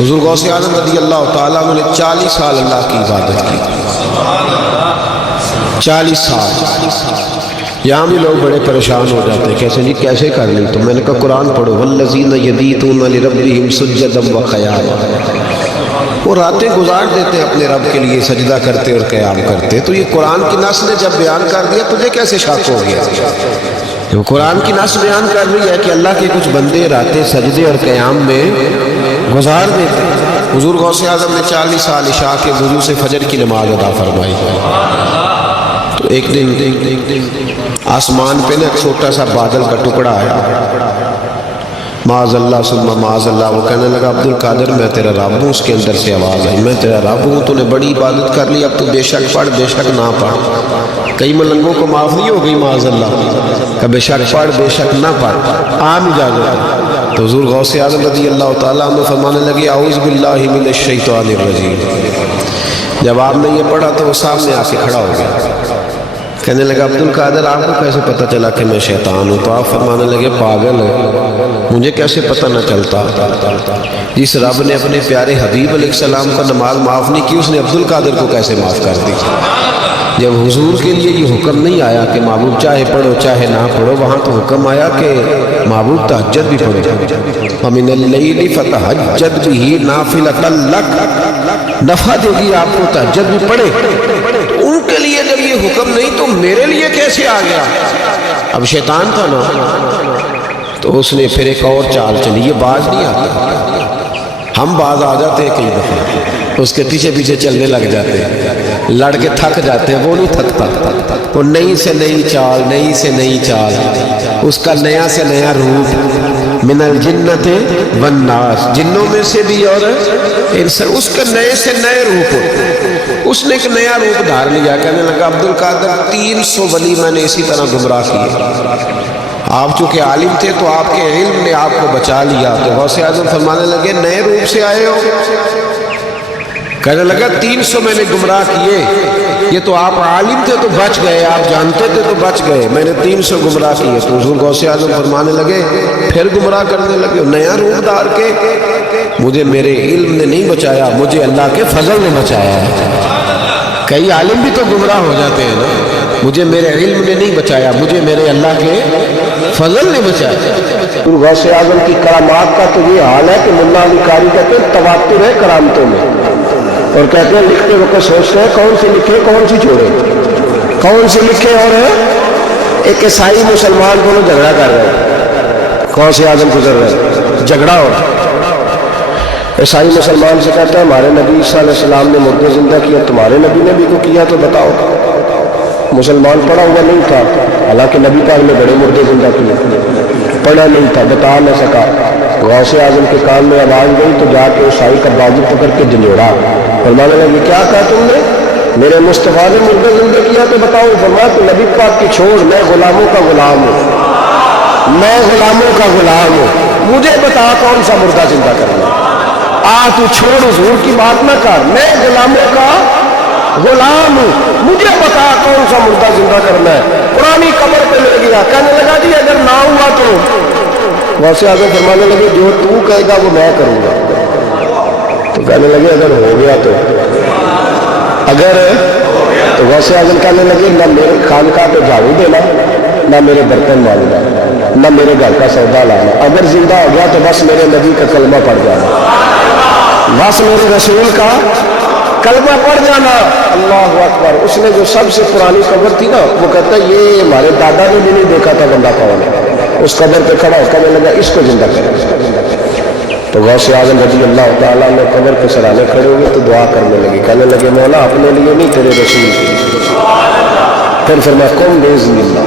حضور غوث اعظم رضی اللہ تعالیٰ عنہ نے 40 سال اللہ کی عبادت کی، 40 سال۔ یہاں بھی لوگ بڑے پریشان ہو جاتے ہیں، کیسے جی کیسے کر لی؟ تو میں نے کہا قرآن پڑھو، والذین یبیتون لربہم سجدا وقیاما، وہ راتیں گزار دیتے ہیں اپنے رب کے لیے سجدہ کرتے اور قیام کرتے۔ تو یہ قرآن کی نص نے جب بیان کر دیا تجھے کیسے شک ہو گیا؟ وہ قرآن کی نص بیان کر رہی ہے کہ اللہ کے کچھ بندے راتیں سجدے اور قیام میں گزار دیتے ہیں۔ حضور غوث اعظم نے 40 سال عشاء کے وضو سے فجر کی نماز ادا فرمائی۔ تو ایک دن آسمان پہ نا ایک چھوٹا سا بادل کا ٹکڑا آیا، معاذ اللہ ثم معاذ اللہ، وہ کہنے لگا عبد القادر میں تیرا رب ہوں۔ اس کے اندر سے آواز آئی میں تیرا رب ہوں، تو نے بڑی عبادت کر لی، اب تو بے شک پڑھ بے شک نہ پڑھ۔ کئی ملنگوں کو معاف نہیں ہو گئی معاذ اللہ کہ بے شک پڑھ بے شک نہ پڑھ، عام اجازت ہے۔ تو حضور غوث اعظم رضی اللہ تعالیٰ عنہ فرمانے لگے اعوذ باللہ من الشیطان الرجیم۔ جب آپ نے یہ پڑھا تو وہ سامنے آ کے کھڑا ہو گیا، کہنے لگا عبد القادر آپ کو کیسے پتہ چلا کہ میں شیطان ہوں؟ تو آپ فرمانے لگے پاگل ہے، مجھے کیسے پتہ نہ چلتا؟ جس رب نے اپنے پیارے حبیب علیہ السلام کا نماز معاف نہیں کی، اس نے عبد القادر کو کیسے معاف کر دی؟ جب حضور کے لیے یہ حکم نہیں آیا کہ معبود چاہے پڑھو چاہے نہ پڑھو، وہاں تو حکم آیا کہ معبود تہجد بھی پڑھو، وَمِنَ اللَّيْلِ فَتَہَجَّدْ بِهِ نَافِلَةً لَكَ، نفع دے گی آپ کو، تہجد بھی پڑھے۔ ان کے لیے جب یہ حکم نہیں تو میرے لیے کیسے آ گیا؟ اب شیطان تھا نا، تو اس نے پھر ایک اور چال چلی، یہ باز نہیں آتا، ہم باز آ جاتے ہیں کئی دفعہ، اس کے پیچھے پیچھے چلنے لگ جاتے ہیں، لڑ کے تھک جاتے ہیں، وہ نہیں تھکتا، وہ نئی سے نئی چال، نئی سے نئی چال، اس کا نیا سے نیا روپ، من الجنت والناس، جنوں میں سے بھی اور انسان، اس کا نئے سے نئے روپ، اس نے ایک نیا روپ دھار لیا۔ کہنے لگا عبد القادر 300 ولی میں نے اسی طرح گمراہ کیے، آپ چونکہ عالم تھے تو آپ کے علم نے آپ کو بچا لیا۔ تو غوث اعظم فرمانے لگے نئے روپ سے آئے ہو؟ کہنے لگا 300 میں نے گمراہ کیے، یہ تو آپ عالم تھے تو بچ گئے، آپ جانتے تھے تو بچ گئے، میں نے 300 گمراہ کیے۔ تو حضور غوث اعظم فرمانے لگے پھر گمراہ کرنے لگے، نیا روپ دھار کے، مجھے میرے علم نے نہیں بچایا، مجھے اللہ کے فضل نے بچایا ہے۔ کئی عالم بھی تو گمراہ ہو جاتے ہیں نا، مجھے میرے علم نے نہیں بچایا، مجھے میرے اللہ کے فضل نے بچایا۔ غوث اعظم کی کرامات کا تو یہ حال ہے کہ ملا علی قاری کہتے ہیں تواتر ہے کرامتوں میں، اور کہتے ہیں لکھتے وقت سوچتے ہیں کون سی لکھے کون سی چھوڑے، کون سی لکھے۔ اور ایک عیسائی مسلمان دونوں جھگڑا کر رہے ہیں، غوث اعظم گزر رہے ہیں، جھگڑا ہو رہا ہے۔ عیسائی مسلمان سے کہتا ہے ہمارے نبی صلی اللہ علیہ وسلم نے مردے زندہ کیا، تمہارے نبی نے بھی کو کیا تو بتاؤ۔ مسلمان پڑھا ہوا نہیں تھا، حالانکہ نبی پاک نے بڑے مردے زندہ کیے، پڑھا نہیں تھا، بتا نہ سکا۔ غوث اعظم کے کان میں آواز گئی تو جا کے عیسائی کا بازو پکڑ کے جھنجھوڑا، فرمانے لگا یہ کیا کہا تم نے؟ میرے مصطفیٰ نے مردے زندہ کیا تو بتاؤ۔ فرمایا تو نبی پاک کی چھوڑ، میں غلاموں کا غلام ہوں، میں غلاموں کا غلام ہوں، مجھے بتا کون سا مردہ زندہ کرنا۔ تو چھوڑ حضور کی بات نہ کر، میں غلاموں کا غلام ہوں، مجھے بتا کون سا مردہ زندہ کرنا ہے۔ پرانی قبر پہ مل گیا، کہنے لگا جی اگر نہ ہوا تو غوث اعظم فرمانے لگے جو تو کہے گا وہ میں کروں گا۔ تو کہنے لگے اگر ہو گیا تو غوث اعظم کہنے لگے نہ میرے خانقاہ پہ جھاڑو دینا، نہ میرے برتن مانگنا، نہ میرے گھر کا سودا لانا، اگر زندہ ہو گیا تو بس میرے نبی کا کلمہ پڑھ جانا، بس میرے رسول کا کلمہ پڑھ جانا۔ اللہ اکبر۔ اس نے جو سب سے پرانی قبر تھی نا، وہ کہتا ہے یہ ہمارے دادا نے بھی نہیں دیکھا تھا بندہ کون ہے، اس قبر پہ کھڑا ہو کہنے لگا اس کو زندہ کریں۔ تو غوث اعظم رضی اللہ تعالیٰ نے قبر کے سرانے کھڑے ہوئے تو دعا کرنے لگے، کہنے لگے مولا اپنے لیے نہیں تیرے رسول کے لیے۔ پھر فرمایا قم باذن اللہ،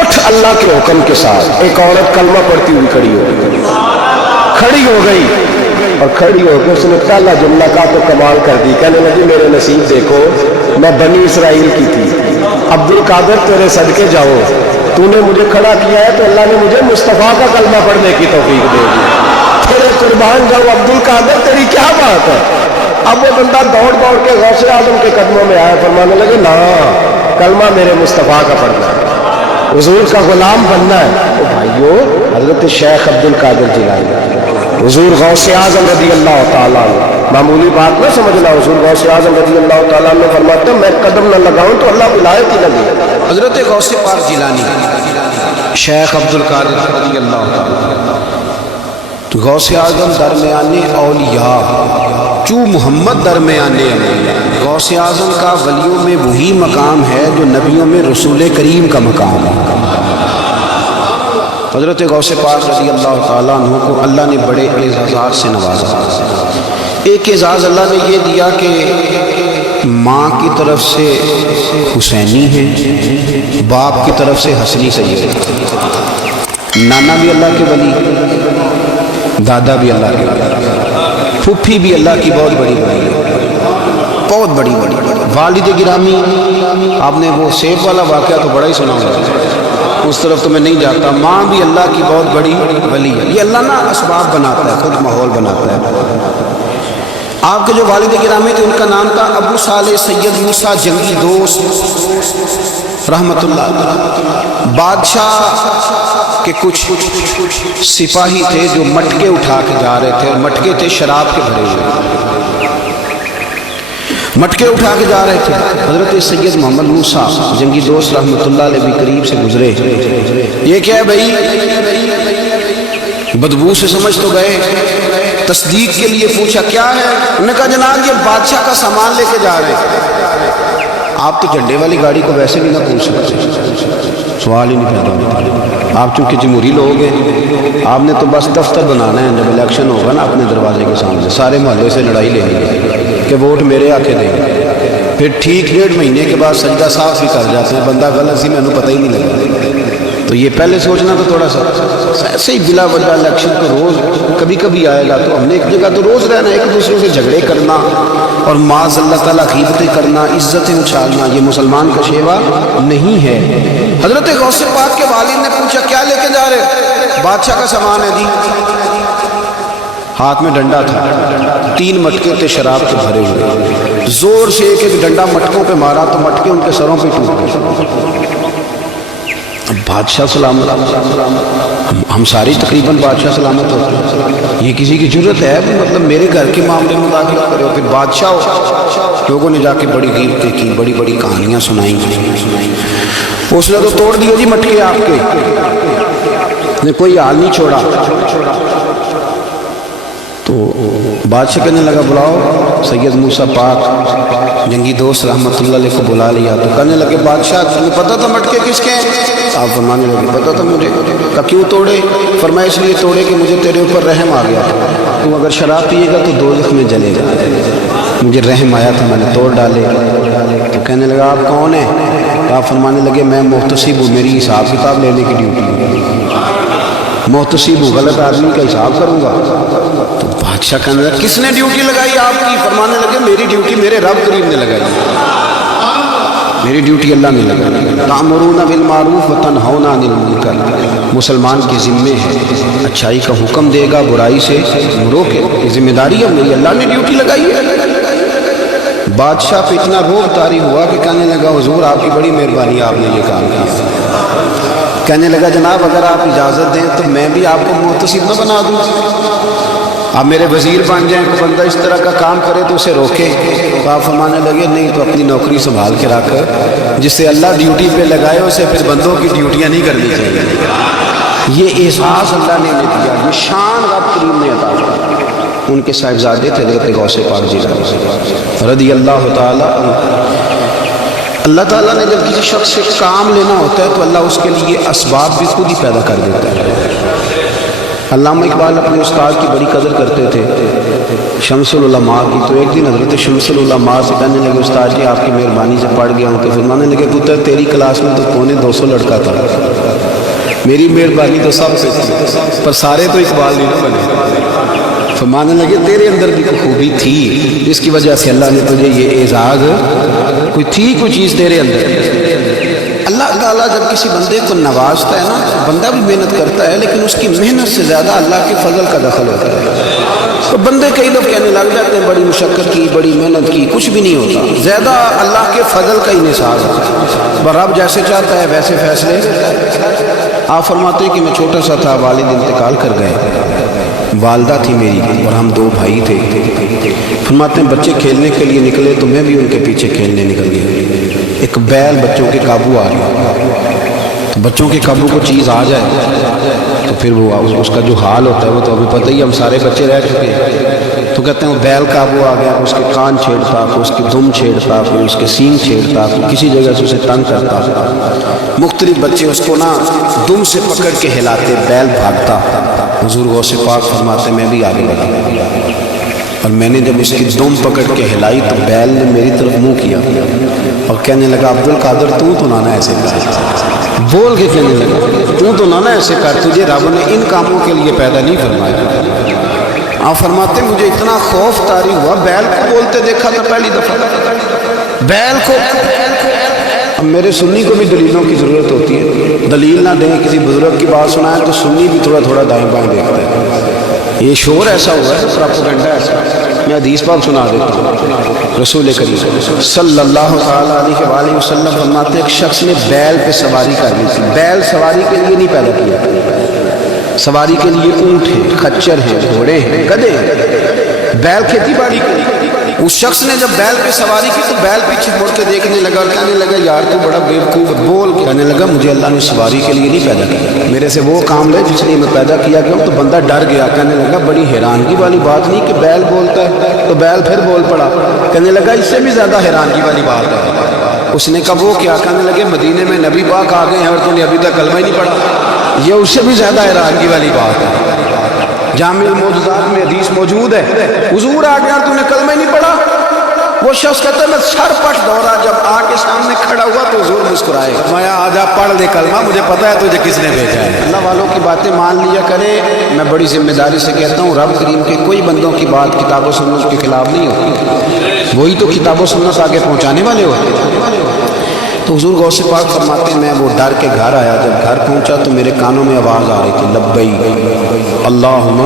اٹھ اللہ کے حکم کے ساتھ۔ ایک عورت کلمہ پڑھتی ہوئی کھڑی ہو گئی اور کھڑی ہو کے اس نے پہلا جملہ کہا تو کمال کر دی، کہنے لگی میرے نصیب دیکھو میں بنی اسرائیل کی تھی، عبد القادر تیرے صدقے جاؤ، تو نے مجھے کھڑا کیا ہے تو اللہ نے مجھے مصطفیٰ کا کلمہ پڑھنے کی توفیق دے دی، تیرے قربان جاؤ عبد القادر، تیری کیا بات ہے۔ اب وہ بندہ دوڑ دوڑ کے غوث اعظم کے قدموں میں آیا، فرمانے لگے نا کلمہ میرے مصطفیٰ کا پڑھنا ہے، حضور کا غلام بننا ہے۔ تو بھائیو حضرت شیخ عبد القادر جیلانی حضور غوث اعظم رضی اللہ تعالیٰ عنہ، معمولی بات نہ سمجھنا، حضور غوث اعظم رضی اللہ تعالیٰ عنہ فرماتے ہیں میں قدم نہ لگاؤں تو اللہ ولایت ہی نہ دے۔ حضرت غوث پاک جیلانی شیخ عبد القادر رضی اللہ تعالیٰ، تو غوث اعظم درمیان اولیاء، چو محمد درمیان اولیاء، غوث اعظم کا ولیوں میں وہی مقام ہے جو نبیوں میں رسول کریم کا مقام ہے۔ حضرت غوث پاک رضی اللہ تعالیٰ عنہ کو اللہ نے بڑے اعزازات سے نوازا۔ ایک اعزاز اللہ نے یہ دیا کہ ماں کی طرف سے حسینی ہے، باپ کی طرف سے حسنی سید، نانا بھی اللہ کے ولی، دادا بھی اللہ کے ولی، پھوپھی بھی اللہ کی بہت بڑی ولی ہے، بہت بڑی بڑی۔ والد گرامی، آپ نے وہ سیب والا واقعہ تو بڑا ہی سنا ہوگا، اس طرف تو میں نہیں جاتا۔ ماں بھی اللہ کی بہت بڑی ولی ہے۔ یہ اللہ نا اسباب بناتا ہے، خود ماحول بناتا ہے۔ آپ کے جو والد گرامی تھے ان کا نام تھا ابو صالح سید موسیٰ جنگی دوست رحمت اللہ۔ بادشاہ کے کچھ سپاہی تھے جو مٹکے اٹھا کے جا رہے تھے، اور مٹکے تھے شراب کے بھرے ہوئے، مٹکے اٹھا کے جا رہے تھے۔ حضرت سید محمد موسیٰ جنگی دوست رحمت اللہ علیہ بھی قریب سے گزرے۔ یہ کیا ہے بھائی؟ بدبو سے سمجھ تو گئے، تصدیق کے لیے پوچھا کیا ہے؟ انہوں نے کہا جناب یہ بادشاہ کا سامان لے کے جا رہے ہیں۔ آپ تو جھنڈے والی گاڑی کو ویسے بھی نہ پوچھ سکتے، سوال ہی نہیں پیدا ہوتا۔ آپ چونکہ جمہوری لوگ ہیں، آپ نے تو بس دفتر بنانا ہے، جب الیکشن ہوگا نا اپنے دروازے کے سامنے سارے محلے سے لڑائی لے لیں کہ ووٹ میرے آکے دیں، پھر ٹھیک 1.5 مہینے کے بعد سجدہ صاف ہی کر جاتے ہیں، بندہ غلط سی میں نے پتہ ہی نہیں لگا۔ تو یہ پہلے سوچنا تو تھوڑا سا ایسے ہی بلا وجہ الیکشن تو روز کبھی کبھی آئے گا، تو ہم نے ایک جگہ تو روز رہنا، ایک دوسرے سے جھگڑے کرنا اور معاذ اللہ تعالیٰ غیبتیں کرنا، عزتیں اچھالنا، یہ مسلمان کا شیوا نہیں ہے۔ حضرت غوث پاک کے والد نے پوچھا کیا لے کے جا رہے؟ بادشاہ کا سامان ہے جی۔ ہاتھ میں ڈنڈا تھا، 3 مٹکے تھے شراب کے بھرے ہوئے، زور سے ایک ایک ڈنڈا مٹکوں پہ مارا تو مٹکے ان کے سروں پہ ٹوٹ گئے۔ بادشاہ سلامت، ہم ساری تقریباً بادشاہ سلامت ہوتے ہیں، یہ کسی کی جرت ہے مطلب میرے گھر کے معاملے میں داخلہ کرے ہو؟ پھر بادشاہ لوگوں نے جا کے بڑی غیبتیں کی، بڑی بڑی کہانیاں سنائیں۔ اس نے تو توڑ دیے جی مٹکے آپ کے، نے کوئی حال نہیں چھوڑا۔ تو بادشاہ کہنے لگا بلاؤ سید موسیٰ پاک جنگی دوست رحمت اللہ علیہ کو بلا لیا۔ تو کہنے لگے بادشاہ تمہیں پتہ تھا مٹکے کس کے ہیں؟ آپ فرمانے لگے پتہ تھا مجھے۔ کہا کیوں توڑے؟ فرمایا اس لیے توڑے کہ مجھے تیرے اوپر رحم آ گیا تھا، تو اگر شراب پیے گا تو دوزخ میں جلے گا، مجھے رحم آیا تھا میں نے توڑ ڈالے۔ تو کہنے لگا آپ کون ہیں؟ آپ فرمانے لگے میں محتسب ہوں، میری حساب کتاب لینے کی ڈیوٹی ہے، محتسب ہوں، غلط آدمی کا حساب کروں گا۔ تو بادشاہ کہنے لگا کس نے ڈیوٹی لگائی آپ کی؟ فرمانے لگے میری ڈیوٹی میرے رب کریم نے لگائی، میری ڈیوٹی اللہ نے لگائی۔ تأمرون بالمعروف وتنہون عن المنکر، مسلمان کے ذمے ہے اچھائی کا حکم دے گا، برائی سے روکے، یہ ذمہ داری ہے میری، اللہ نے ڈیوٹی لگائی ہے۔ بادشاہ پہ اتنا روب طاری ہوا کہ کہنے لگا حضور آپ کی بڑی مہربانی، آپ نے یہ کام کیا۔ کہنے لگا جناب اگر آپ اجازت دیں تو میں بھی آپ کو محتسب نہ بنا دوں، آپ میرے وزیر بن جائیں، کوئی بندہ اس طرح کا کام کرے تو اسے روکے۔ تو آپ فرمانے لگے نہیں تو اپنی نوکری سنبھال کے رکھ، جسے اللہ ڈیوٹی پہ لگائے اسے پھر بندوں کی ڈیوٹیاں نہیں کرنی چاہیے۔ یہ احساس اللہ نے انہیں دیا، یہ شان رب کریم نے عطا کی۔ ان کے صاحبزادے تھے حضرت غوث پاک جیلانی رضی اللہ تعالیٰ عنہ۔ اللہ تعالیٰ نے جب کسی شخص سے کام لینا ہوتا ہے تو اللہ اس کے لیے اسباب بھی خود ہی پیدا کر دیتا ہے۔ علامہ اقبال اپنے استاد کی بڑی قدر کرتے تھے، شمس العلماء کی۔ تو ایک دن حضرت شمس العلماء سے کہنے لگے استاد جی آپ کی مہربانی سے پڑھ گیا ہوں، کہ فرمانے لگے پتر تیری کلاس میں تو 250 لڑکا تھا، میری مہربانی تو سب سے تھی پر سارے تو اقبال نہیں نہ بنے۔ فرمانے لگے تیرے اندر بھی کوئی خوبی تھی جس کی وجہ سے اللہ نے تجھے یہ اعزاز، کوئی تھی کوئی چیز تیرے اندر۔ اللہ تعالیٰ جب کسی بندے کو نوازتا ہے نا، بندہ بھی محنت کرتا ہے لیکن اس کی محنت سے زیادہ اللہ کے فضل کا دخل ہوتا ہے۔ تو بندے کئی لوگ کہنے لگ جاتے ہیں بڑی مشقت کی، بڑی محنت کی، کچھ بھی نہیں ہوتا، زیادہ اللہ کے فضل کا انحصار ہوتا ہے۔ رب جیسے چاہتا ہے ویسے فیصلے۔ آپ فرماتے ہیں کہ میں چھوٹا سا تھا، والد انتقال کر گئے، والدہ تھی میری اور ہم دو بھائی تھے۔ فرماتے ہیں بچے کھیلنے کے لیے نکلے تو میں بھی ان کے پیچھے کھیلنے نکل گیا۔ ایک بیل بچوں کے قابو آ گیا، تو بچوں کے قابو کو چیز آ جائے تو پھر وہ اس کا جو حال ہوتا ہے وہ تو ابھی پتہ ہی، ہم سارے بچے رہ چکے ہیں۔ تو کہتے ہیں وہ بیل قابو آ گیا، اس کے کان چھیڑتا، کوئی اس کی دم چھیڑتا، کوئی اس کے سینگ چھیڑتا، کوئی کسی جگہ سے اسے تنگ کرتا۔ مختلف بچے اس کو نا دم سے پکڑ کے ہلاتے، بیل بھاگتا۔ حضور غوث پاک فرماتے میں بھی آگے بڑھا، اور میں نے جب اس کی دم پکڑ کے ہلائی تو بیل نے میری طرف منہ کیا اور کہنے لگا عبد القادر تو نانا ایسے کر، بول کے کہنے لگا تو نانا ایسے کر، تجھے رب نے ان کاموں کے لیے پیدا نہیں فرمایا۔ آپ فرماتے مجھے اتنا خوف طاری ہوا، بیل کو بولتے دیکھا تھا پہلی دفعہ، بیل کو۔ اب میرے سنی کو بھی دلیلوں کی ضرورت ہوتی ہے، دلیل نہ دیں، کسی بزرگ کی بات سنائیں تو سنی بھی تھوڑا تھوڑا دائیں بائیں دیکھتا ہے۔ یہ شور ایسا ہوا ہے، پراپیگنڈا ایسا۔ میں حدیث پاک سنا دیتا ہوں۔ رسول کریم صلی اللہ تعالیٰ علیہ وآلہ وسلم فرماتے ایک شخص نے بیل پہ سواری کرنی تھی۔ بیل سواری کے لیے نہیں پیدا کیا، سواری کے لیے اونٹ ہے، خچر ہے، گھوڑے ہیں، گدھے ہیں، بیل کھیتی باڑی کے لیے۔ اس شخص نے جب بیل پہ سواری کی تو بیل پیچھے مڑ کے دیکھنے لگا اور کہنے لگا یار تو بڑا بیوقوف، بول کے کہنے لگا مجھے اللہ نے سواری کے لیے نہیں پیدا کیا، میرے سے وہ کام لے جس لیے میں پیدا کیا گیا ہوں۔ تو بندہ ڈر گیا، کہنے لگا بڑی حیرانگی والی بات نہیں کہ بیل بولتا ہے، تو بیل پھر بول پڑا۔ کہنے لگا اس سے بھی زیادہ حیرانگی والی بات ہے۔ اس نے کہا وہ کیا؟ کہنے لگے مدینے میں نبی پاک آ گئے ہیں اور تو نے ابھی تک کلمہ ہی نہیں پڑھا، یہ اس سے بھی زیادہ حیرانگی والی بات ہے۔ جامع المعجزات میں حدیث موجود ہے، حضور آ گیا اور تو نے کلمہ ہی نہیں پڑھا۔ وہ شخص کہتا ہے میں سر پٹ دوڑا، جب آ کے سامنے کھڑا ہوا تو حضور مسکرائے، فرمایا آجا پڑھ لے کلمہ، مجھے پتہ ہے تجھے کس نے بھیجا ہے۔ اللہ والوں کی باتیں مان لیا کرے، میں بڑی ذمہ داری سے کہتا ہوں رب کریم کے کوئی بندوں کی بات کتاب و سنت کے خلاف نہیں ہوتی، وہی تو کتاب و سنت آگے پہنچانے والے ہوتے ہیں۔ تو حضور غوث پاک فرماتے ہیں میں وہ ڈر کے گھر آیا، جب گھر پہنچا تو میرے کانوں میں آواز آ رہی تھی لبیک اللہم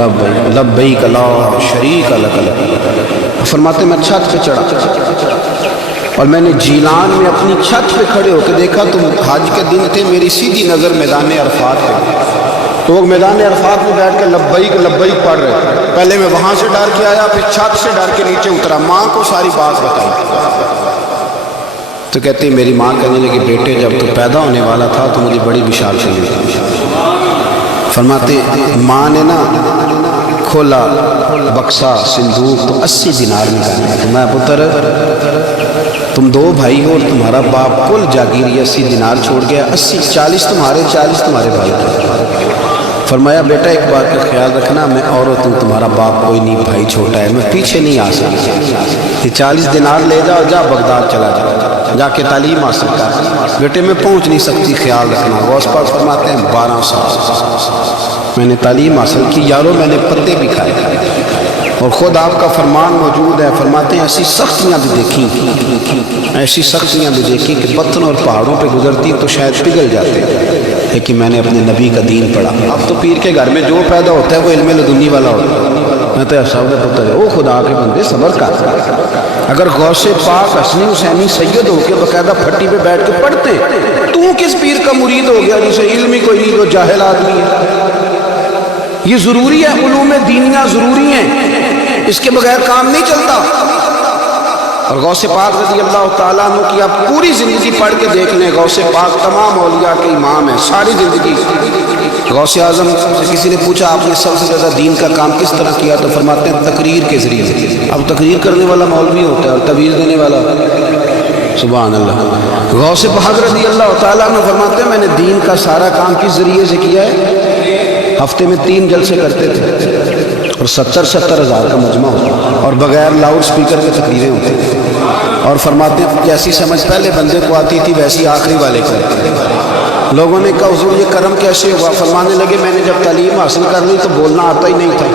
لبیک لبیک لا شریک لک۔ فرماتے میں چھت پہ چڑھا اور میں نے جیلان میں اپنی چھت پہ کھڑے ہو کے دیکھا تو حج کے دن تھے، میری سیدھی نظر میدان عرفات پہ، تو لوگ میدان عرفات میں بیٹھ کے لبیک لبیک پڑھ رہے تھے۔ پہلے میں وہاں سے ڈر کے آیا، پھر چھت سے ڈر کے نیچے اترا، ماں کو ساری بات بتائی تو کہتے میری ماں کہنے لگی بیٹے جب تو پیدا ہونے والا تھا تو مجھے بڑی بشارت ہوئی۔ فرماتے ماں نے نا کھولا بکسا صندوق تو 80 دینار نکالے، تو میں پتر تم دو بھائی ہو اور تمہارا باپ کل جاگیر 80 دینار چھوڑ گیا، 80 40 تمہارے 40 تمہارے بھائی کے۔ فرمایا بیٹا ایک بات کا خیال رکھنا، میں عورت ہوں، تمہارا باپ کوئی نہیں، بھائی چھوٹا ہے، میں پیچھے نہیں آ سکتا، یہ 40 دینار لے جاؤ، جا بغداد چلا جا کے تعلیم حاصل کر، بیٹے میں پہنچ نہیں سکتی، خیال رکھنا۔ غوث پاک فرماتے ہیں 12 سال میں نے تعلیم حاصل کی یارو، میں نے پتے بھی کھائے اور خود آپ کا فرمان موجود ہے، فرماتے ہیں ایسی سختیاں بھی دیکھیں، ایسی سختیاں بھی دیکھیں کہ پتھروں اور پہاڑوں پہ گزرتی تو شاید پگھل جاتے، لیکن میں نے اپنے نبی کا دین پڑھا۔ اب تو پیر کے گھر میں جو پیدا ہوتا ہے وہ علم لدنی والا ہوتا ہے، میں تو صاحب پتر ہے او خدا کے بندے صبر کر۔ اگر غوث پاک حسنی حسینی سید ہو کے باقاعدہ پھٹی پہ بیٹھ کے پڑھتے، تو کس پیر کا مرید ہو گیا جسے علم ہی کوئی نہیں، وہ جاہل آدمی ہے؟ یہ ضروری ہے، علوم دینیاں ضروری ہیں، اس کے بغیر کام نہیں چلتا۔ اور غوث پاک رضی اللہ تعالیٰ عنہ کی آپ پوری زندگی پڑھ کے دیکھ لیں، غوث پاک تمام اولیاء کے امام ہیں، ساری زندگی۔ غوث اعظم سے کسی نے پوچھا آپ نے سب سے زیادہ دین کا کام کس طرح کیا، تو فرماتے ہیں تقریر کے ذریعے سے۔ اب تقریر کرنے والا مولوی ہوتا ہے اور تعویذ دینے والا، سبحان اللہ۔ غوث پاک رضی اللہ تعالیٰ عنہ فرماتے ہیں میں نے دین کا سارا کام کس ذریعے سے کیا ہے، ہفتے میں 3 جلسے کرتے تھے اور 70 ہزار کا مجمع ہوتا اور بغیر لاؤڈ سپیکر کے تقریریں ہوتی، اور فرماتے ہیں جیسی سمجھ پہلے بندے کو آتی تھی ویسی آخری والے کو آتی۔ لوگوں نے کہا حضور یہ کرم کیسے ہوا؟ فرمانے لگے میں نے جب تعلیم حاصل کر لی تو بولنا آتا ہی نہیں تھا،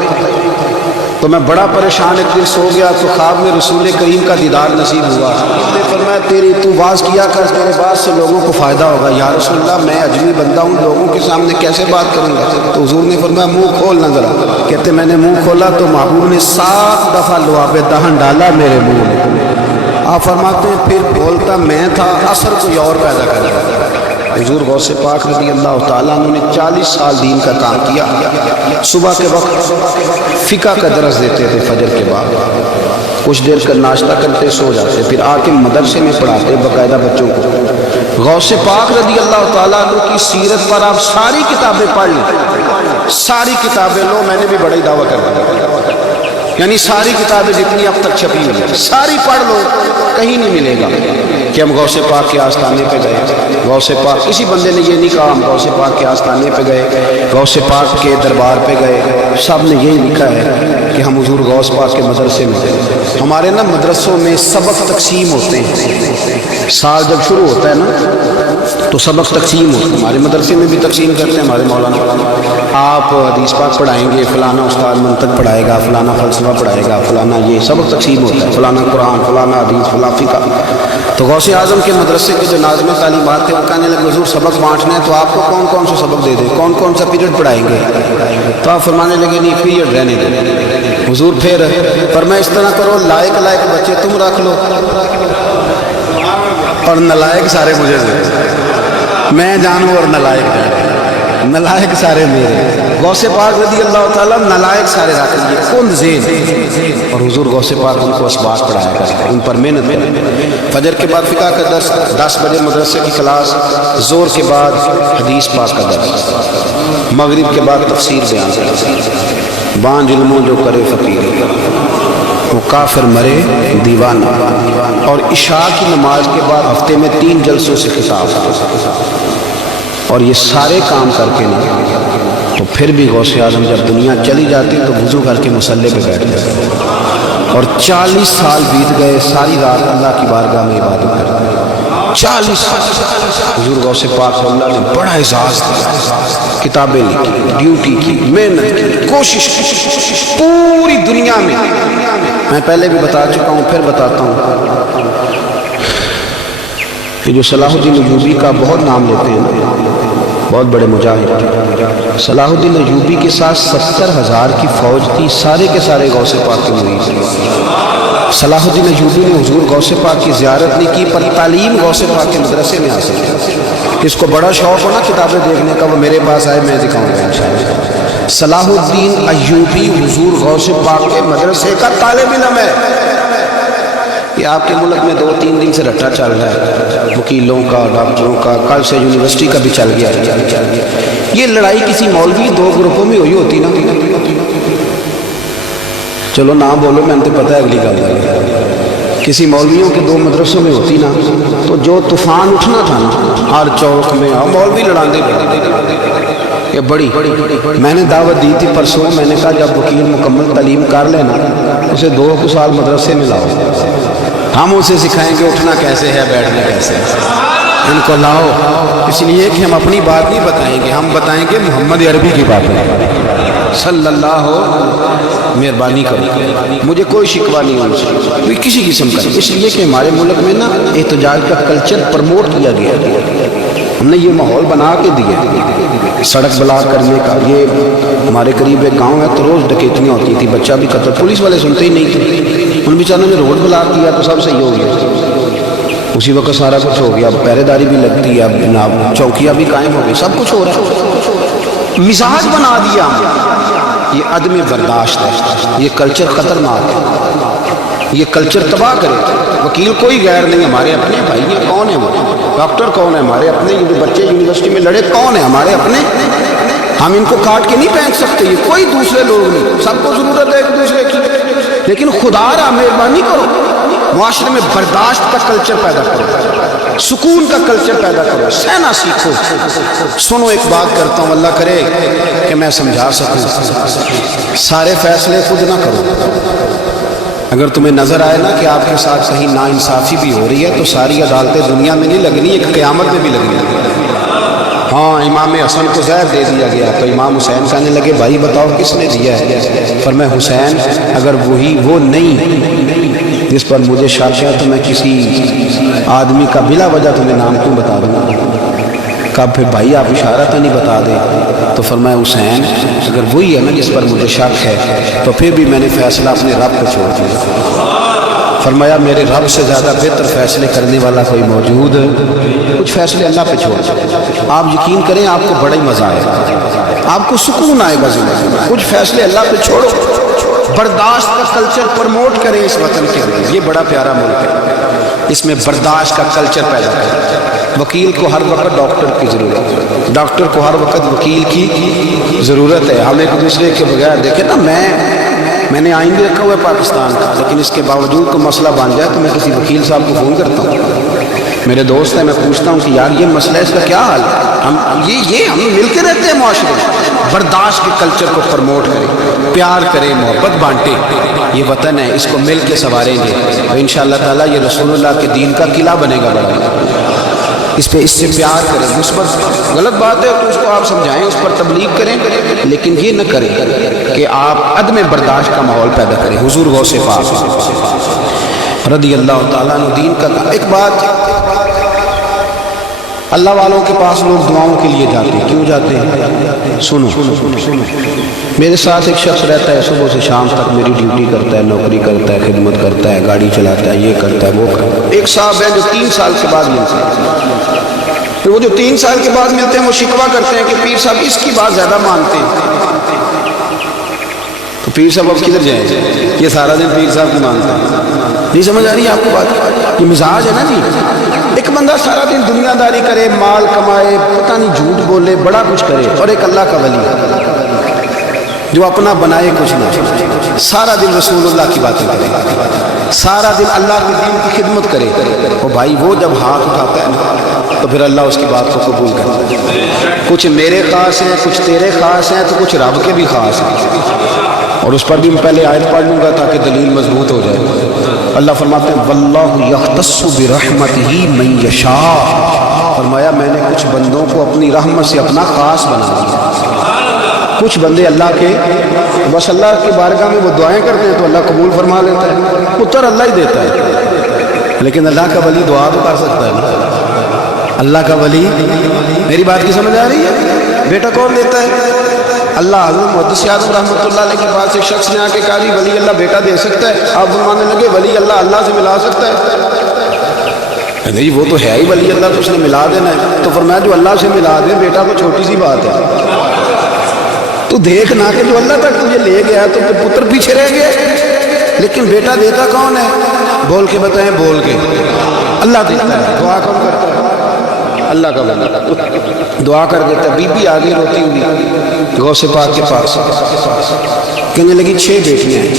تو میں بڑا پریشان، ایک دن سو گیا تو خواب میں رسول کریم کا دیدار نصیب ہوا۔ اس نے فرمایا تیری تو واز کیا کر، تیرے بعد سے لوگوں کو فائدہ ہوگا۔ یا رسول اللہ میں اجمی بندہ ہوں، لوگوں کے سامنے کیسے بات کروں گا؟ تو حضور نے فرمایا منہ کھولنا ذرا۔ کہتے میں نے منہ کھولا تو محبوب نے 7 دفعہ لعاب دہن ڈالا میرے منہ میں۔ آپ فرماتے ہیں پھر بولتا میں تھا، اثر کوئی اور پیدا کر رہا۔ حضور غوث پاک رضی اللہ تعالیٰ عنہ نے 40 سال دین کا کام کیا. صبح کے وقت فقہ کا درس دیتے تھے فجر کے بعد, کچھ دیر کا ناشتہ کرتے سو جاتے, پھر آ کے مدرسے میں پڑھاتے باقاعدہ بچوں کو. غوث پاک رضی اللہ تعالیٰ عنہ کی سیرت پر آپ ساری کتابیں پڑھ لیں, ساری کتابیں لو, میں نے بھی بڑی دعویٰ کر دیا, یعنی ساری کتابیں جتنی اب تک چھپی ہوئی ہیں ساری پڑھ لو, کہیں نہیں ملے گا کہ ہم غوث پاک کے آستانے پہ گئے. غوث پاک, کسی بندے نے یہ نہیں کہا ہم غوث پاک کے آستانے پہ گئے, غوث پاک کے دربار پہ گئے, سب نے یہی لکھا ہے کہ ہم حضور غوث پاک کے مدرسے میں گئے. ہمارے نا مدرسوں میں سبق تقسیم ہوتے ہیں, سال جب شروع ہوتا ہے نا تو سبق تقسیم ہوتے ہیں. ہمارے مدرسے میں بھی تقسیم کرتے ہیں ہمارے مولانا, آپ حدیث پاک پڑھائیں گے, فلانا استاد منطق پڑھائے گا, فلانا فلسفہ پڑھائے گا, فلانا یہ سبق تقسیم ہوتا ہے, فلانا قرآن, فلانا حدیث, فلاں فقہ. تو غوث اعظم کے مدرسے کے جو ناظم تعلیمات تھے وہ کہنے لگے حضور سبق بانٹنا ہے تو آپ کو کون کون سا سبق دے دیں, کون کون سا پیریڈ پڑھائیں گے؟ تو آپ فرمانے لگے نہیں پیریڈ رہنے دیں. حضور پھر پر میں اس طرح کرو, لائق بچے تم رکھ لو اور نلائق سارے مجھے دے, میں جانوں اور نلائق سارے میرے. غوث پاک رضی اللہ تعالیٰ نلائق سارے رکھ لیے, کن زین, اور حضور غوث پاک ان کو اسباق پڑھایا کرتے, ان پر محنت کرتے. فجر کے بعد فقہ کا درس, 10 بجے مدرسے کی کلاس, زور کے بعد حدیث پاک کا درس, مغرب کے بعد تفسیر بیان کرتے. بانج علموں جو کرے فقیر وہ کافر مرے دیوانہ. اور عشاء کی نماز کے بعد ہفتے میں 3 جلسوں سے خطاب, اور یہ سارے کام کر کے نا تو پھر بھی غوث اعظم جب دنیا چلی جاتی تو وضو کر کے مصلی پہ بیٹھ جاتے, اور 40 سال بیت گئے, ساری رات اللہ کی بارگاہ میں عبادت کرتے. 40 سال حضور غوث پاک صلی اللہ نے بڑا اعزاز دیا, کتابیں لکھی, ڈیوٹی کی, محنت کی, کوشش کی پوری دنیا میں. میں پہلے بھی بتا چکا ہوں, پھر بتاتا ہوں کہ جو صلاح الدین ایوبی کا بہت نام لیتے ہیں, بہت بڑے مجاہد, صلاح الدین ایوبی کے ساتھ 70,000 کی فوج تھی, سارے کے سارے غوث پاک کے مرید تھے. صلاح الدین ایوبی نے حضور غوث پاک کی زیارت نہیں کی, پر تعلیم غوث پاک کے مدرسے میں حاصل کی. جس کو بڑا شوق ہو نا کتابیں دیکھنے کا وہ میرے پاس آئے, میں دکھاؤں گا انشاءاللہ. صلاح الدین ایوبی حضور غوث پاک کے مدرسے کا طالب علم ہے. یہ آپ کے ملک میں 2-3 دن سے رٹا چل رہا ہے, وکیلوں کا, ڈاکٹروں کا, کل سے یونیورسٹی کا بھی چل گیا. یہ لڑائی کسی مولوی 2 گروپوں میں ہوئی ہوتی نا, چلو نام بولو, میں نے تو پتہ ہے اگلی گل, کسی مولویوں کے 2 مدرسوں میں ہوتی نا تو جو طوفان اٹھنا تھا نا ہر چوک میں, مولوی لڑاندے یہ بڑی. میں نے دعوت دی تھی پرسوں, میں نے کہا جب وکیل مکمل تعلیم کر لینا اسے 2 سال مدرسے میں لاؤ, ہم اسے سکھائیں گے اٹھنا کیسے ہے, بیٹھنا کیسے ہے. ان کو لاؤ اس لیے کہ ہم اپنی بات نہیں بتائیں گے, ہم بتائیں گے محمد عربی کی باتیں صلی اللہ ہو. مہربانی کرو, مجھے کوئی شکوہ نہیں ہو کسی قسم کا, اس لیے کہ ہمارے ملک میں نا احتجاج کا کلچر پروموٹ کیا گیا, ہم نے یہ ماحول بنا کے دیا. سڑک بلاک کرنے کا, یہ ہمارے قریب ایک گاؤں ہے تو روز ڈکیتیاں ہوتی تھیں, بچہ بھی قتل, پولیس والے سنتے ہی نہیں تھے. ان بیچاروں نے روڈ بلاک کیا تو سب صحیح ہو گیا, اسی وقت سارا کچھ ہو گیا, پہرے داری بھی لگتی ہے, جناب چوکیاں بھی قائم ہو گئی, سب کچھ ہو رہا ہے. مزاج بنا دیا, یہ عدم برداشت ہے, یہ کلچر خطرناک ہے, یہ کلچر تباہ کرے. وکیل کوئی غیر نہیں, ہمارے اپنے بھائی ہیں. کون ہے وہ ڈاکٹر, کون ہے ہمارے اپنے, بچے یونیورسٹی میں لڑے کون ہے ہمارے اپنے. ہم ان کو کاٹ کے نہیں پھینک سکتے, یہ کوئی دوسرے لوگ نہیں, سب کو ضرورت ہے ایک دوسرے کی. لیکن خدا را مہربانی کرو, معاشرے میں برداشت کا کلچر پیدا کرو, سکون کا کلچر پیدا کرو, سہنا سیکھو. سنو ایک بات کرتا ہوں, اللہ کرے کہ میں سمجھا سکوں. سارے فیصلے خود نہ کرو. اگر تمہیں نظر آئے نا کہ آپ کے ساتھ کہیں ناانصافی بھی ہو رہی ہے تو ساری عدالتیں دنیا میں نہیں لگنی, ایک قیامت میں بھی لگنی. ہاں امام حسن کو زہر دے دیا گیا تو امام حسین کہنے لگے بھائی بتاؤ کس نے دیا ہے. پر میں حسین اگر وہی وہ نہیں جس پر مجھے شک ہے تو میں کسی آدمی کا بلا وجہ تمہیں نام کیوں بتا دوں. کہا پھر بھائی آپ اشارہ تو نہیں بتا دیں. تو فرمایا حسین اگر وہی ہے نا جس پر مجھے شک ہے تو پھر بھی میں نے فیصلہ اپنے رب کو چھوڑ دیا. فرمایا میرے رب سے زیادہ بہتر فیصلے کرنے والا کوئی موجود ہے؟ کچھ فیصلے اللہ پہ چھوڑ دیں، آپ یقین کریں آپ کو بڑا ہی مزہ آئے گا، آپ کو سکون آئے گا زندگی میں۔ کچھ فیصلے اللہ پہ چھوڑو، برداشت کا کلچر پروموٹ کریں اس وطن کے لیے، یہ بڑا پیارا ملک ہے، اس میں برداشت کا کلچر پیدا کریں۔ وکیل کو ہر وقت ڈاکٹر کی ضرورت ہے، ڈاکٹر کو ہر وقت وکیل کی ضرورت ہے۔ ہم ایک دوسرے کے بغیر دیکھیں نا، میں نے آئین بھی رکھا ہوا ہے پاکستان کا، لیکن اس کے باوجود کوئی مسئلہ بن جائے تو میں کسی وکیل صاحب کو فون کرتا ہوں، میرے دوست ہیں، میں پوچھتا ہوں کہ یار یہ مسئلہ ہے، اس کا کیا حال ہے؟ ہم مل کے رہتے ہیں معاشرے میں۔ برداشت کے کلچر کو پروموٹ کریں، پیار کریں، محبت بانٹیں، یہ وطن ہے، اس کو مل کے سنواریں گے تو انشاءاللہ تعالیٰ یہ رسول اللہ کے دین کا قلعہ بنے گا بڑا۔ اس سے پیار کریں، اس پر غلط بات ہے تو اس کو آپ سمجھائیں، اس پر تبلیغ کریں، لیکن یہ نہ کریں کہ آپ عدم برداشت کا ماحول پیدا کریں۔ حضور غوث پاک رضی اللہ تعالیٰ عنہ دین کا ایک بات، اللہ والوں کے پاس لوگ دعاؤں کے لیے جاتے ہیں، کیوں جاتے ہیں؟ سنو، میرے ساتھ ایک شخص رہتا ہے، صبح سے شام تک میری ڈیوٹی کرتا ہے، نوکری کرتا ہے، خدمت کرتا ہے، گاڑی چلاتا ہے، یہ کرتا ہے وہ کرتا ہے۔ ایک صاحب ہے جو 3 سال کے بعد ملتے ہیں، پھر وہ جو 3 سال کے بعد ملتے ہیں وہ شکوہ کرتے ہیں کہ پیر صاحب اس کی بات زیادہ مانتے ہیں۔ تو پیر صاحب اب کدھر جائیں؟ یہ سارا دن پیر صاحب کی مانتے ہیں، نہیں سمجھ آ رہی ہے آپ کو بات؟ یہ مزاج ہے نا جی، ایک بندہ سارا دن دنیا داری کرے، مال کمائے، پتہ نہیں جھوٹ بولے، بڑا کچھ کرے، اور ایک اللہ کا ولی جو اپنا بنائے کچھ نہ، سارا دن رسول اللہ کی باتیں کرے، سارا دن اللہ کے دین کی خدمت کرے، اور بھائی وہ جب ہاتھ اٹھاتا ہے نا تو پھر اللہ اس کی بات کو قبول کرتا ہے۔ کچھ میرے خاص ہیں، کچھ تیرے خاص ہیں، تو کچھ رب کے بھی خاص ہیں، اور اس پر بھی میں پہلے آیت پڑھ لوں گا تاکہ دلیل مضبوط ہو جائے۔ اللہ فرماتے ہیں واللہ یختص برحمتہ من یشاء، فرمایا میں نے کچھ بندوں کو اپنی رحمت سے اپنا خاص بنا دیا۔ کچھ بندے اللہ کے بس اللہ کی بارگاہ میں وہ دعائیں کرتے ہیں تو اللہ قبول فرما لیتا ہے، اتر اللہ ہی دیتا ہے، لیکن اللہ کا ولی دعا تو کر سکتا ہے نا، اللہ کا ولی، میری بات کی سمجھ آ رہی ہے؟ بیٹا کون دیتا ہے؟ اللہ۔ حضرت محدث اعظم رحمۃ اللہ علیہ کے پاس ایک شخص نے آ کے کہا جی ولی اللہ بیٹا دے سکتا ہے؟ آپ فرمانے لگے ولی اللہ اللہ سے ملا سکتا ہے؟ نہیں وہ تو ہے ہی ولی اللہ، تو اس نے ملا دینا ہے۔ تو فرمایا جو اللہ سے ملا دے بیٹا تو چھوٹی سی بات ہے، تو دیکھ نہ کہ جو اللہ تک تجھے لے گیا تو پتر پیچھے رہ گئے، لیکن بیٹا دیتا کون ہے؟ بول کے بتائیں، بول کے اللہ دیتا ہے۔ دعا کون کرتا ہے؟ اللہ کا ولی دعا کر دیتا ہے۔ بی بی آ گئی روتی ہوئی غوث پاک کے پاس، کہنے لگی 6 بیٹیاں ہیں۔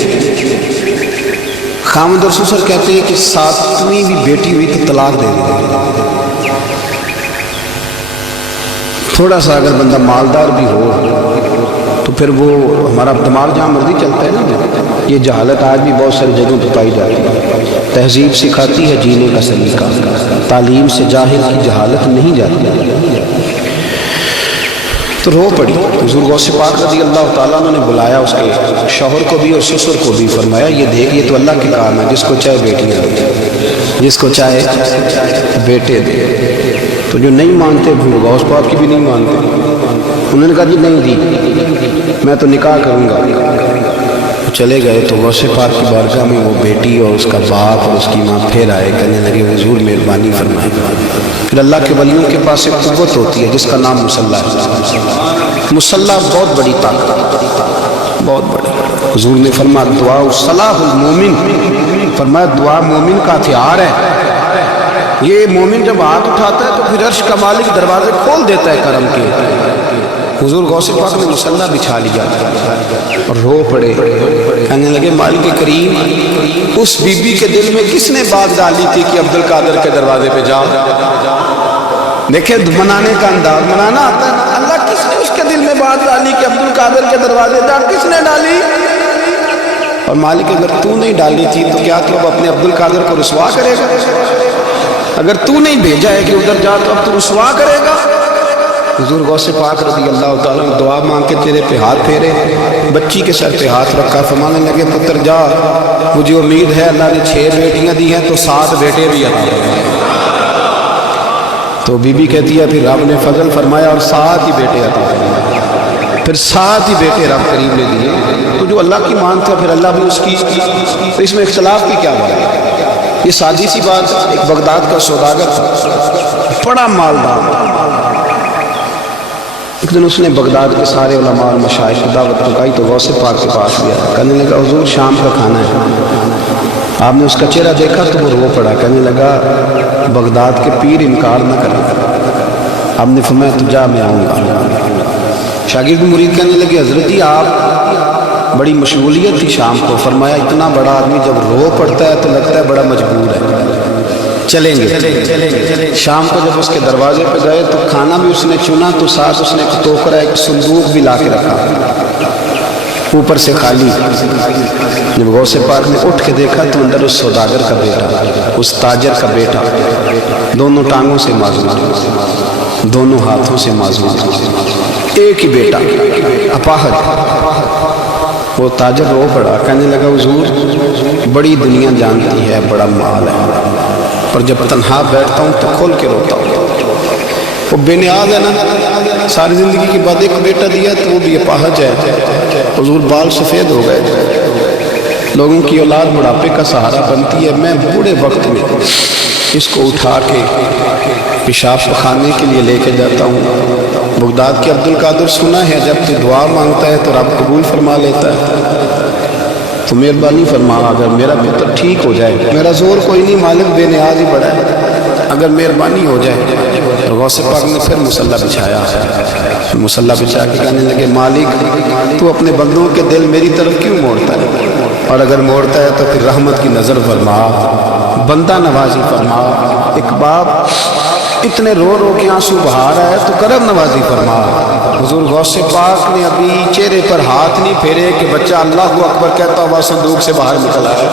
خامد اور سسر کہتے ہیں کہ 7ویں بھی بیٹی ہوئی تو طلاق دے دی۔ تھوڑا سا اگر بندہ مالدار بھی ہو تو پھر وہ ہمارا دماغ جہاں مرضی چلتا ہے نا، یہ جہالت آج بھی بہت ساری جگہوں پہ پائی جاتی ہے۔ تہذیب سکھاتی ہے جینے کا سلیقہ، تعلیم سے جاہل کی جہالت نہیں جاتی۔ تو رو پڑی، حضور غوث پاک رضی اللہ تعالیٰ عنہ نے بلایا اس کے شوہر کو بھی اور سسر کو بھی، فرمایا یہ دیکھ یہ تو اللہ کے کام ہے، جس کو چاہے بیٹیاں دے، جس کو چاہے بیٹے دے۔ تو جو نہیں مانتے حضور غوث پاک کی بھی نہیں مانتے، انہوں نے کہا جی نہیں دی، میں تو نکاح کروں گا۔ چلے گئے تو غوث پاک کی بارگاہ میں وہ بیٹی اور اس کا باپ اور اس کی ماں پھر آئے، کہنے لگے حضور مہربانی فرمائیں۔ پھر اللہ کے ولیوں کے پاس ایک قوت ہوتی ہے جس کا نام مصلح ہے۔ مصلح بہت بڑی طاقت، بہت بڑی۔ حضور نے فرمایا دعا صلاح المومن، فرمایا دعا مومن کا ہتھیار ہے۔ یہ مومن جب ہاتھ اٹھاتا ہے تو پھر عرش کا مالک دروازے کھول دیتا ہے کرم کے۔ حضور غوث پاک نے مصلح بچھا لیا اور رو پڑے، کہنے لگے مالک کریم اس بی بی کے دل میں کس نے بات ڈالی تھی کہ عبد القادر کے دروازے پہ جاؤ؟ دیکھیں منانے کا انداز، منانا آتا ہے، اللہ کس نے اس کے دل میں بات ڈالی کہ عبد القادر کے دروازے جا، کس نے ڈالی؟ اور مالک اگر تو نہیں ڈالی تھی تو کیا تو اب اپنے عبد القادر کو رسوا کرے گا؟ اگر تو نہیں بھیجا ہے کہ ادھر جا تو اب تو رسوا کرے گا؟ حضور غوث پاک رضی اللہ تعالیٰ نے دعا مانگ کے تیرے پہ ہاتھ پھیرے، بچی کے سر پہ ہاتھ رکھا، فرمانے لگے پتر جا، مجھے امید ہے اللہ نے 6 بیٹیاں دی ہیں تو 7 بیٹے بھی عطا کریں۔ تو بی بی کہتی ہے پھر رب نے فضل فرمایا اور 7 ہی بیٹے عطا فرمائے۔ پھر 7 ہی بیٹے رب کریم نے دیے. تو جو اللہ کی مان تھا پھر اللہ بھی اس کی. تو اس میں اختلاف کی کیا بات ہے؟ یہ سادی سی بات. ایک بغداد کا سوداگر تھا، بڑا مالدار. ایک دن اس نے بغداد کے سارے علماء اور مشائخ کو دعوت پکائی تو غوث پاک کے پاس گیا. کہنے لگا حضور شام کا کھانا ہے. آپ نے اس کا چہرہ دیکھا تو وہ رو پڑا. کہنے لگا بغداد کے پیر انکار نہ کرنا. آپ نے فرمایا تو جا میں آؤں گا. شاگرد مرید کہنے لگے حضرت جی آپ بڑی مشغولیت تھی شام کو. فرمایا اتنا بڑا آدمی جب رو پڑتا ہے تو لگتا ہے بڑا مجبور ہے، چلیں گے. شام کو جب اس کے دروازے پہ گئے تو کھانا بھی اس نے چنا تو ساتھ اس نے ایک ٹوکرا ایک صندوق بھی لا کے رکھا، اوپر سے خالی. جب غوث پاک نے اٹھ کے دیکھا تو اندر اس سوداگر کا بیٹا، اس تاجر کا بیٹا، دونوں ٹانگوں سے معذور، دونوں ہاتھوں سے معذور، ایک ہی بیٹا اپاہج. وہ تاجر رو پڑا. کہنے لگا حضور بڑی دنیا جانتی ہے، بڑا مال ہے، پر جب تنہا بیٹھتا ہوں تو کھول کے روتا ہوں. وہ بے نیاز ہے نا، ساری زندگی کے بعد ایک بیٹا دیا تو وہ بھی اپاہج ہے. حضور بال سفید ہو گئے. لوگوں کی اولاد بڑھاپے کا سہارا بنتی ہے. میں بوڑھے وقت میں اس کو اٹھا کے پیشاب پخانے کے لیے لے کے جاتا ہوں. بغداد کے عبد القادر سنا ہے جب تو دعا مانگتا ہے تو رب قبول فرما لیتا ہے. تو مہربانی فرما اگر میرا پتر ٹھیک ہو جائے، میرا زور کوئی نہیں، مالک بے نیاز ہی بڑا ہے، اگر مہربانی ہو جائے. اور غوث پاک نے پھر مصلی بچھایا. مصلی بچھا کے کہنے لگے مالک تو اپنے بندوں کے دل میری طرف کیوں موڑتا ہے؟ اور اگر موڑتا ہے تو پھر رحمت کی نظر فرما، بندہ نوازی فرما. ایک باپ اتنے رو رو کے آنسو بہا رہا ہے تو کرم نوازی فرما. حضور غوث پاک نے ابھی چہرے پر ہاتھ نہیں پھیرے کہ بچہ اللہ اکبر کہتا ہوا صندوق سے باہر نکلا ہے.